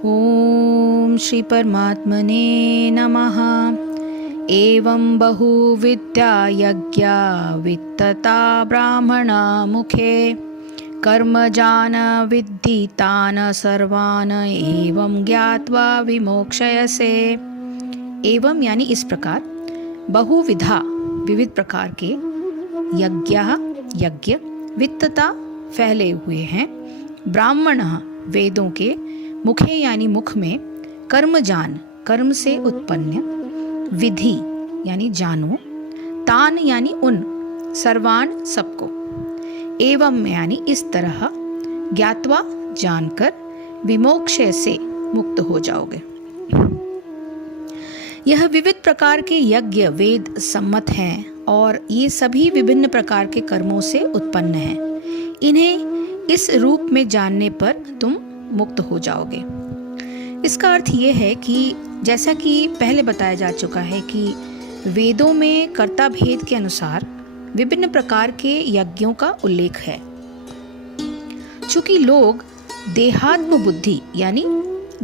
ओम श्री परमात्मने नमः। एवं बहुविद्या यज्ञा वित्तता ब्राह्मणा मुखे कर्मजान विद्धि तान सर्वान एवं ज्ञात्वा विमोक्षयसे। एवं यानी इस प्रकार, बहुविधा विविध प्रकार के, यज्ञ यज्ञ, वित्तता फैले हुए हैं, ब्राह्मण वेदों के, मुखे यानी मुख में, कर्मजान कर्म से उत्पन्न, विधि यानी जानो, तान यानी उन, सर्वान सबको, एवं यानी इस तरह, ज्ञात्वा जानकर, विमोक्ष से मुक्त हो जाओगे। यह विविध प्रकार के यज्ञ वेद सम्मत हैं और ये सभी विभिन्न प्रकार के कर्मों से उत्पन्न हैं। इन्हें इस रूप में जानने पर तुम मुक्त हो जाओगे। इसका अर्थ ये है कि जैसा कि पहले बताया जा चुका है कि वेदों में कर्ता भेद के अनुसार विभिन्न प्रकार के यज्ञों का उल्लेख है। चूंकि लोग देहात्म बुद्धि यानी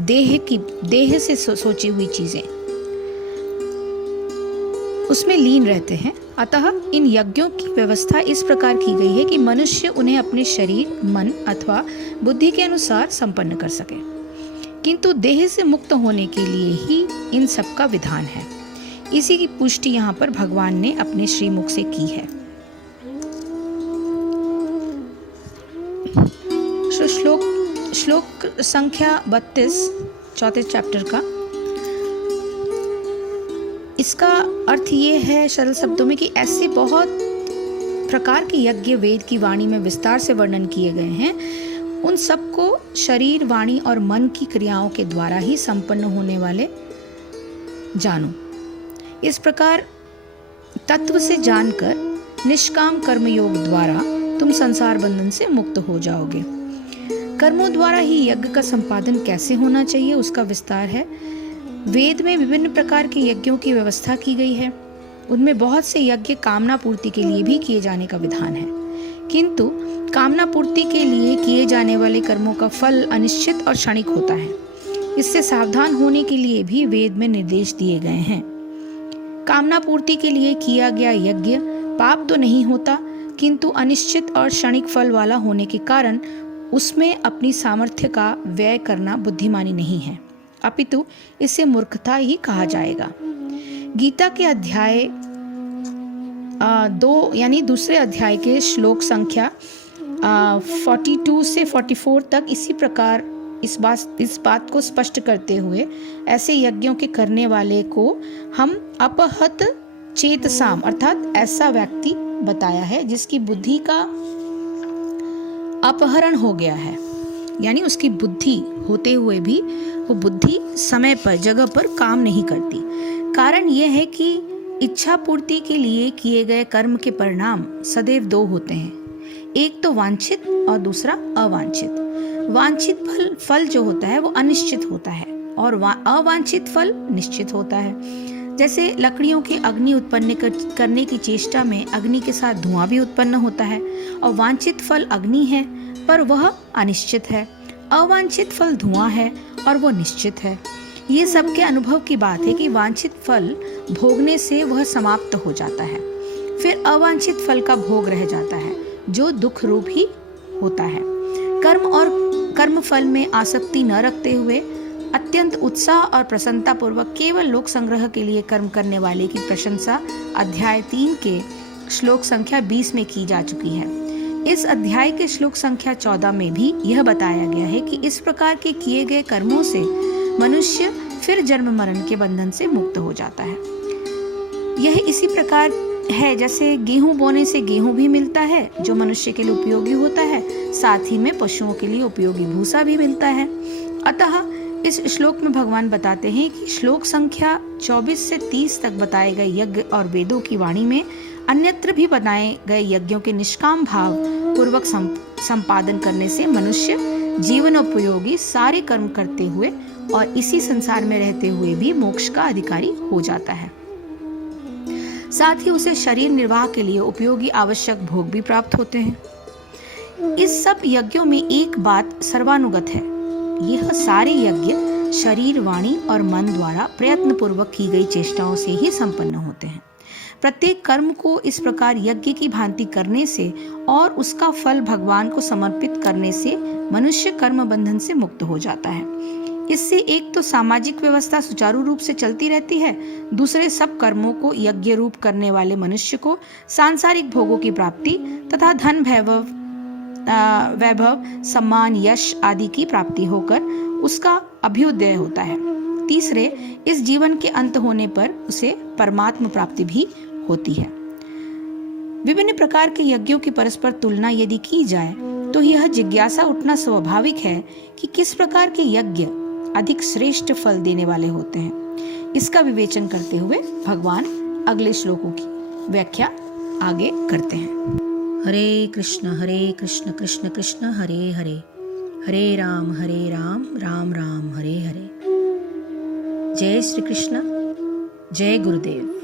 देह से सोची हुई चीजें उसमें लीन रहते हैं, अतः इन यज्ञों की व्यवस्था इस प्रकार की गई है कि मनुष्य उन्हें अपने शरीर, मन अथवा बुद्धि के अनुसार संपन्न कर सके। किंतु देह से मुक्त होने के लिए ही इन सब का विधान है। इसी की पुष्टि यहाँ पर भगवान ने अपने श्रीमुख से की है। श्लोक संख्या 32 चौथे चैप्टर का, इसका अर्थ ये है सरल शब्दों में कि ऐसे बहुत प्रकार के यज्ञ वेद की वाणी में विस्तार से वर्णन किए गए हैं, उन सबको शरीर, वाणी और मन की क्रियाओं के द्वारा ही संपन्न होने वाले जानो। इस प्रकार तत्व से जानकर निष्काम कर्मयोग द्वारा तुम संसार बंधन से मुक्त हो जाओगे। कर्मों द्वारा ही यज्ञ का संपादन कैसे होना चाहिए उसका विस्तार है। वेद में विभिन्न प्रकार के यज्ञों की व्यवस्था की गई है। उनमें बहुत से यज्ञ कामना पूर्ति के लिए भी किए जाने का विधान है, किंतु कामना पूर्ति के लिए किए जाने वाले कर्मों का फल अनिश्चित और क्षणिक होता है। इससे सावधान होने के लिए भी वेद में निर्देश दिए गए हैं। कामना पूर्ति के लिए किया गया यज्ञ पाप तो नहीं होता, किंतु अनिश्चित और क्षणिक फल वाला होने के कारण उसमें अपनी सामर्थ्य का व्यय करना बुद्धिमानी नहीं है, अपितु इसे मूर्खता ही कहा जाएगा। गीता के अध्याय 2 यानी दूसरे अध्याय के श्लोक संख्या 42 से 44 तक इसी प्रकार इस बात को स्पष्ट करते हुए ऐसे यज्ञों के करने वाले को हम अपहत चेतसाम अर्थात ऐसा व्यक्ति बताया है जिसकी बुद्धि का अपहरण हो गया है, यानी उसकी बुद्धि होते हुए भी वो बुद्धि समय पर जगह पर काम नहीं करती। कारण यह है कि इच्छा पूर्ति के लिए किए गए कर्म के परिणाम सदैव दो होते हैं, एक तो वांछित और दूसरा अवांछित। वांछित फल जो होता है वो अनिश्चित होता है और अवांछित फल निश्चित होता है। जैसे लकड़ियों की अग्नि उत्पन्न करने की चेष्टा में अग्नि के साथ धुआं भी उत्पन्न होता है और वांछित फल अग्नि है पर वह अनिश्चित है, अवांछित फल धुआं है और वो निश्चित है। ये सबके अनुभव की बात है कि वांछित फल भोगने से वह समाप्त हो जाता है, फिर अवांछित फल का भोग रह जाता है जो दुख रूप ही होता है। कर्म और कर्म फल में आसक्ति न रखते हुए अत्यंत उत्साह और प्रसन्नता पूर्वक केवल लोक संग्रह के लिए कर्म करने वाले की प्रशंसा अध्याय 3 के श्लोक संख्या 20 में की जा चुकी है। इस अध्याय के श्लोक संख्या 14 में भी यह बताया गया है कि इस प्रकार के किए गए कर्मों से मनुष्य फिर जन्म मरण के बंधन से मुक्त हो जाता है। यह इसी प्रकार है जैसे गेहूं बोने से गेहूं भी मिलता है जो मनुष्य के लिए उपयोगी होता है, साथ ही में पशुओं के लिए उपयोगी भूसा भी मिलता है। अतः इस श्लोक में भगवान बताते हैं कि श्लोक संख्या 24 से 30 तक बताए गए यज्ञ और वेदों की वाणी में अन्यत्र भी बनाए गए यज्ञों के निष्काम भाव पूर्वक संपादन करने से मनुष्य जीवनोपयोगी सारे कर्म करते हुए और इसी संसार में रहते हुए भी मोक्ष का अधिकारी हो जाता है। साथ ही उसे शरीर निर्वाह के लिए उपयोगी आवश्यक भोग भी प्राप्त होते हैं। इस सब यज्ञों में एक बात सर्वानुगत है यह सारे यज्ञ शरीर, वाणी और मन द्वारा प्रयत्न पूर्वक की गई चेष्टाओं से ही संपन्न होते हैं। प्रत्येक कर्म को इस प्रकार यज्ञ की भांति करने से और उसका फल भगवान को समर्पित करने से मनुष्य कर्म बंधन से मुक्त हो जाता है। इससे एक तो सामाजिक व्यवस्था सुचारू रूप से चलती रहती है, दूसरे सब कर्मों को यज्ञ रूप करने वाले मनुष्य को सांसारिक भोगों की प्राप्ति तथा धन, वैभव, सम्मान, यश आदि की प्राप्ति होकर उसका अभ्युदय होता है। तीसरे, इस जीवन के अंत होने पर उसे परमात्म प्राप्ति भी होती है। विभिन्न प्रकार के यज्ञों की परस्पर तुलना यदि की जाए तो यह जिज्ञासा उठना स्वाभाविक है कि किस प्रकार के यज्ञ अधिक श्रेष्ठ फल देने वाले होते हैं। इसका विवेचन करते हुए भगवान अगले श्लोकों की व्याख्या आगे करते हैं। हरे कृष्ण कृष्ण कृष्ण हरे हरे, हरे राम राम राम हरे हरे। जय श्री कृष्ण, जय गुरुदेव।